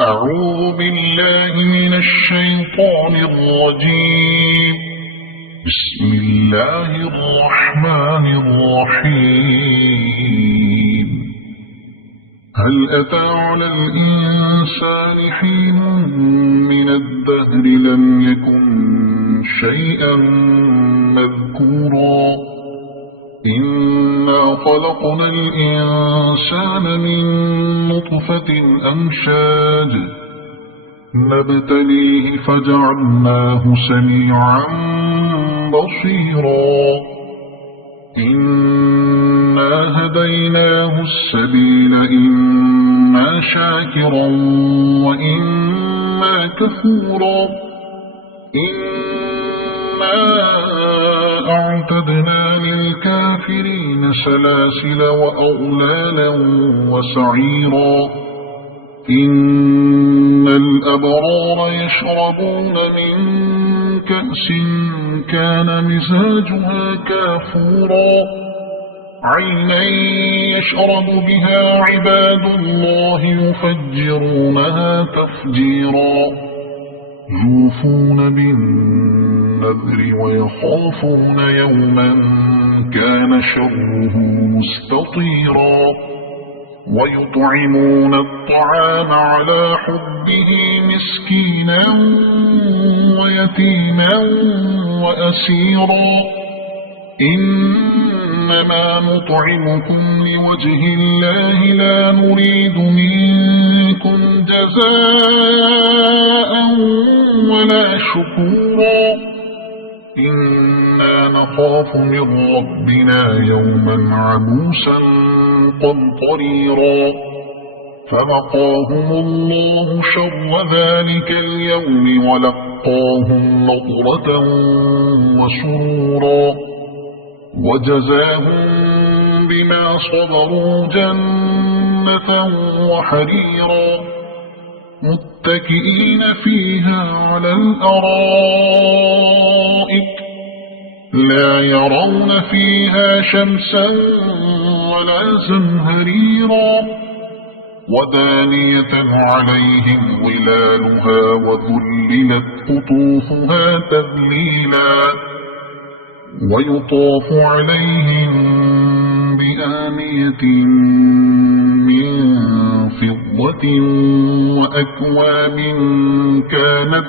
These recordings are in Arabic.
أعوذ بالله من الشيطان الرجيم. بسم الله الرحمن الرحيم. هل أتى على الإنسان حين من الدهر لم يكن شيئا مذكورا إنا خلقنا الإنسان من نطفة أمشاج نبتليه فجعلناه سميعا بصيرا إنا هديناه السبيل إما شاكرا وإما كفورا إنا أعتدنا للكافرين سلاسل وأغلالا وسعيرا إن الأبرار يشربون من كأس كان مزاجها كافورا عينا يشرب بها عباد الله يفجرونها تفجيرا يوفون بالنذر ويخافون يوما كان شره مستطيرا ويطعمون الطعام على حبه مسكينا ويتيما وأسيرا إنما نطعمكم لوجه الله لا نريد منكم جزاء ولا شكورا إنا نخاف من ربنا يوما عبوسا قمطريرا فوقاهم الله شر ذلك اليوم ولقاهم نضرة وسرورا وجزاهم بما صبروا جنة وحريرا متكئين فيها على الأرائك لا يرون فيها شمسا ولا زمهريرا ودانية عليهم ظلالها وذللت قطوفها تذليلا ويطاف عليهم بآنية من فضة وأكواب كانت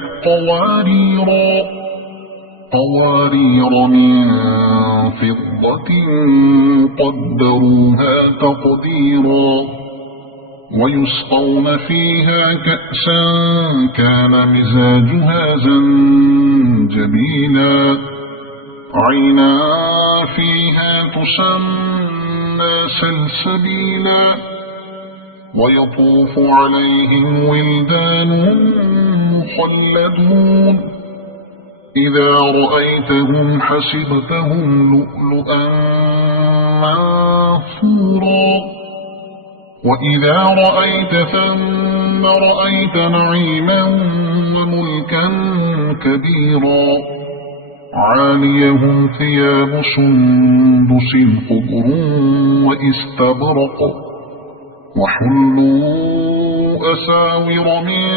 قوارير من فضة قدروها تقديرا ويسقون فيها كأسا كان مزاجها زنجبيلا عينا فيها تسمى سلسبيلا ويطوف عليهم ولدان مخلدون إذا رأيتهم حسبتهم لؤلؤا منثورا وإذا رأيت ثم رأيت نعيما وملكا كبيرا عاليهم ثياب سندس خضر واستبرق وحلوا أساور من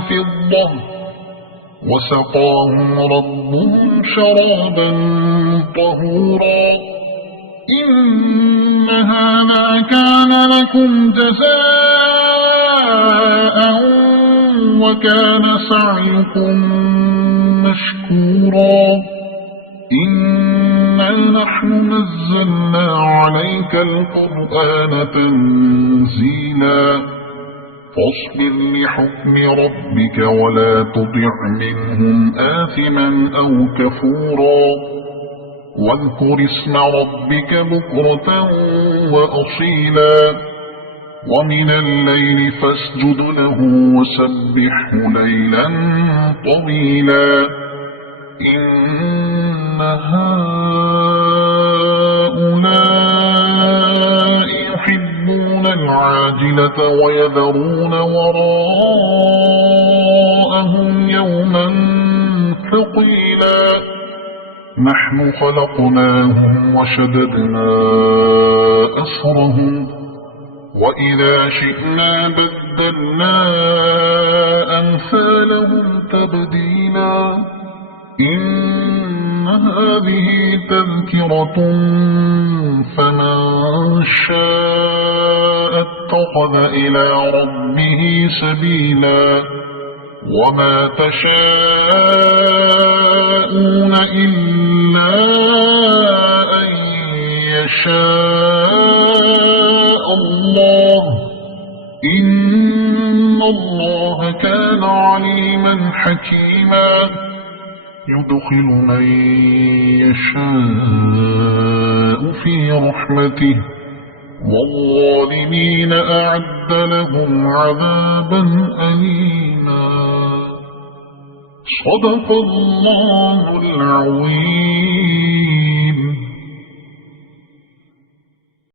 فضة وسقاهم ربهم شرابا طهورا إن هذا كان لكم جزاء وكان سعيكم مشكورا إنا نحن نزلنا عليك القرآن تنزيلا فاصبر لحكم ربك ولا تطع منهم آثما أو كفورا واذكر اسم ربك بكرة وأصيلا ومن الليل فاسجد له وسبحه ليلا طويلا إن هؤلاء يحبون العاجلة ويذرون وراءهم يوما ثقيلا نحن خلقناهم وشددنا أسرهم وإذا شئنا بدلنا بدلنا أمثالهم تبديلا إن هذه تذكرة فمن شاء اتخذ إلى ربه سبيلا وما تشاءون إلا أن يشاء الله إن الله كان عليما حكيما يدخل من يشاء في رحمته والظالمين أعد لهم عذابا أليما صدق الله العظيم.